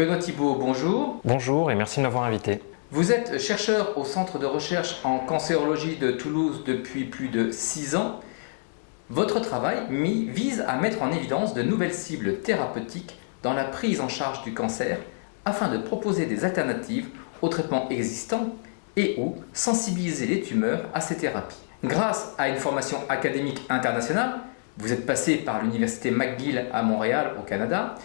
Benoît Thibault, bonjour. Bonjour et merci de m'avoir invité. Vous êtes chercheur au Centre de recherche en cancérologie de Toulouse depuis plus de 6 ans. Votre travail vise à mettre en évidence de nouvelles cibles thérapeutiques dans la prise en charge du cancer afin de proposer des alternatives aux traitements existants et ou sensibiliser les tumeurs à ces thérapies. Grâce à une formation académique internationale, vous êtes passé par l'université McGill à Montréal au Canada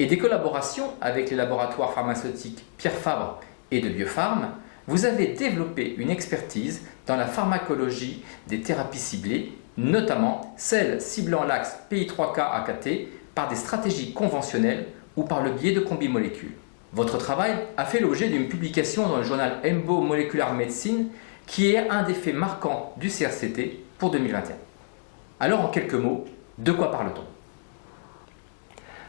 et des collaborations avec les laboratoires pharmaceutiques Pierre Fabre et de Biopharm, vous avez développé une expertise dans la pharmacologie des thérapies ciblées, notamment celles ciblant l'axe PI3K-AKT par des stratégies conventionnelles ou par le biais de combimolécules. Votre travail a fait l'objet d'une publication dans le journal EMBO Molecular Medicine, qui est un des faits marquants du CRCT pour 2021. Alors en quelques mots, de quoi parle-t-on ?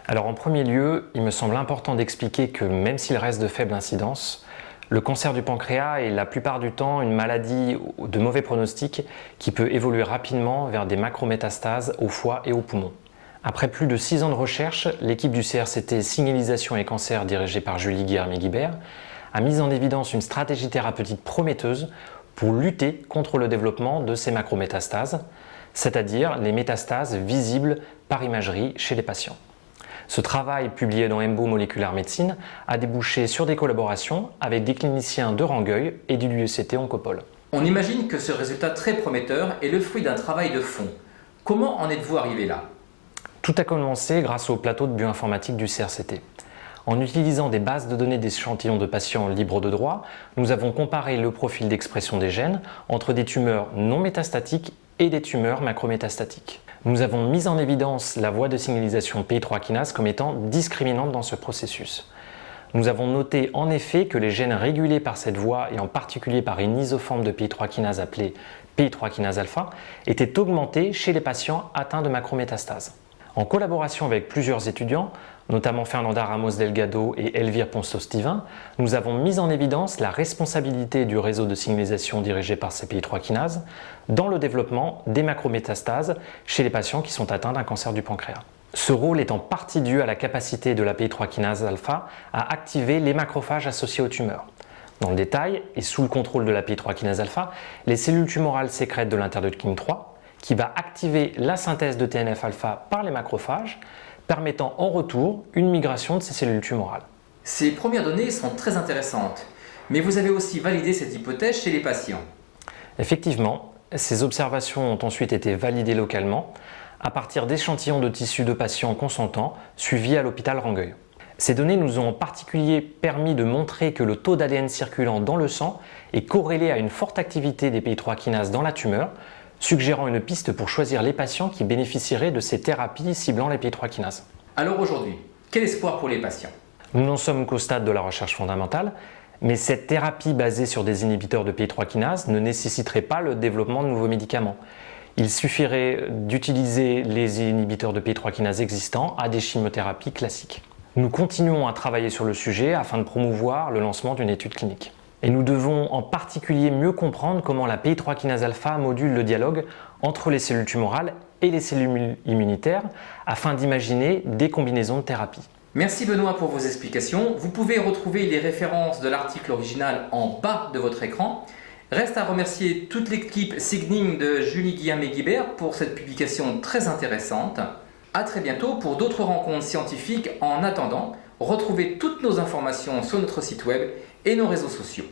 Alors en premier lieu, il me semble important d'expliquer que même s'il reste de faible incidence, le cancer du pancréas est la plupart du temps une maladie de mauvais pronostic qui peut évoluer rapidement vers des macrométastases au foie et aux poumons. Après plus de 6 ans de recherche, l'équipe du CRCT Signalisation et Cancer dirigée par Julie Guilhermet-Guibert a mis en évidence une stratégie thérapeutique prometteuse pour lutter contre le développement de ces macrométastases, c'est-à-dire les métastases visibles par imagerie chez les patients. Ce travail, publié dans EMBO Molecular Medicine, a débouché sur des collaborations avec des cliniciens de Rangueil et du l'UECT Oncopole. On imagine que ce résultat très prometteur est le fruit d'un travail de fond. Comment en êtes-vous arrivé là ? Tout a commencé grâce au plateau de bioinformatique du CRCT. En utilisant des bases de données d'échantillons de patients libres de droit, nous avons comparé le profil d'expression des gènes entre des tumeurs non métastatiques et des tumeurs macrométastatiques. Nous avons mis en évidence la voie de signalisation PI3 kinase comme étant discriminante dans ce processus. Nous avons noté en effet que les gènes régulés par cette voie, et en particulier par une isoforme de PI3 kinase appelée PI3 kinase alpha, étaient augmentés chez les patients atteints de macrométastases. En collaboration avec plusieurs étudiants, notamment Fernanda Ramos Delgado et Elvire Ponceau-Stivin, nous avons mis en évidence la responsabilité du réseau de signalisation dirigé par ces PI3 kinases dans le développement des macrométastases chez les patients qui sont atteints d'un cancer du pancréas. Ce rôle est en partie dû à la capacité de la PI3 kinase alpha à activer les macrophages associés aux tumeurs. Dans le détail, et sous le contrôle de la PI3 kinase alpha, les cellules tumorales sécrètent de l'interleukine 3, qui va activer la synthèse de TNF-alpha par les macrophages, permettant en retour une migration de ces cellules tumorales. Ces premières données sont très intéressantes, mais vous avez aussi validé cette hypothèse chez les patients. Effectivement, ces observations ont ensuite été validées localement à partir d'échantillons de tissus de patients consentants suivis à l'hôpital Rangueil. Ces données nous ont en particulier permis de montrer que le taux d'ADN circulant dans le sang est corrélé à une forte activité des PI3 kinases dans la tumeur, suggérant une piste pour choisir les patients qui bénéficieraient de ces thérapies ciblant les PI3 kinases. Alors aujourd'hui, quel espoir pour les patients ? Nous n'en sommes qu'au stade de la recherche fondamentale, mais cette thérapie basée sur des inhibiteurs de PI3 kinase ne nécessiterait pas le développement de nouveaux médicaments. Il suffirait d'utiliser les inhibiteurs de PI3 kinase existants à des chimiothérapies classiques. Nous continuons à travailler sur le sujet afin de promouvoir le lancement d'une étude clinique. Et nous devons en particulier mieux comprendre comment la PI3 kinase alpha module le dialogue entre les cellules tumorales et les cellules immunitaires afin d'imaginer des combinaisons de thérapies. Merci Benoît pour vos explications. Vous pouvez retrouver les références de l'article original en bas de votre écran. Reste à remercier toute l'équipe Signing de Julie Guilhermet-Guibert pour cette publication très intéressante. A très bientôt pour d'autres rencontres scientifiques. En attendant, retrouvez toutes nos informations sur notre site web et nos réseaux sociaux.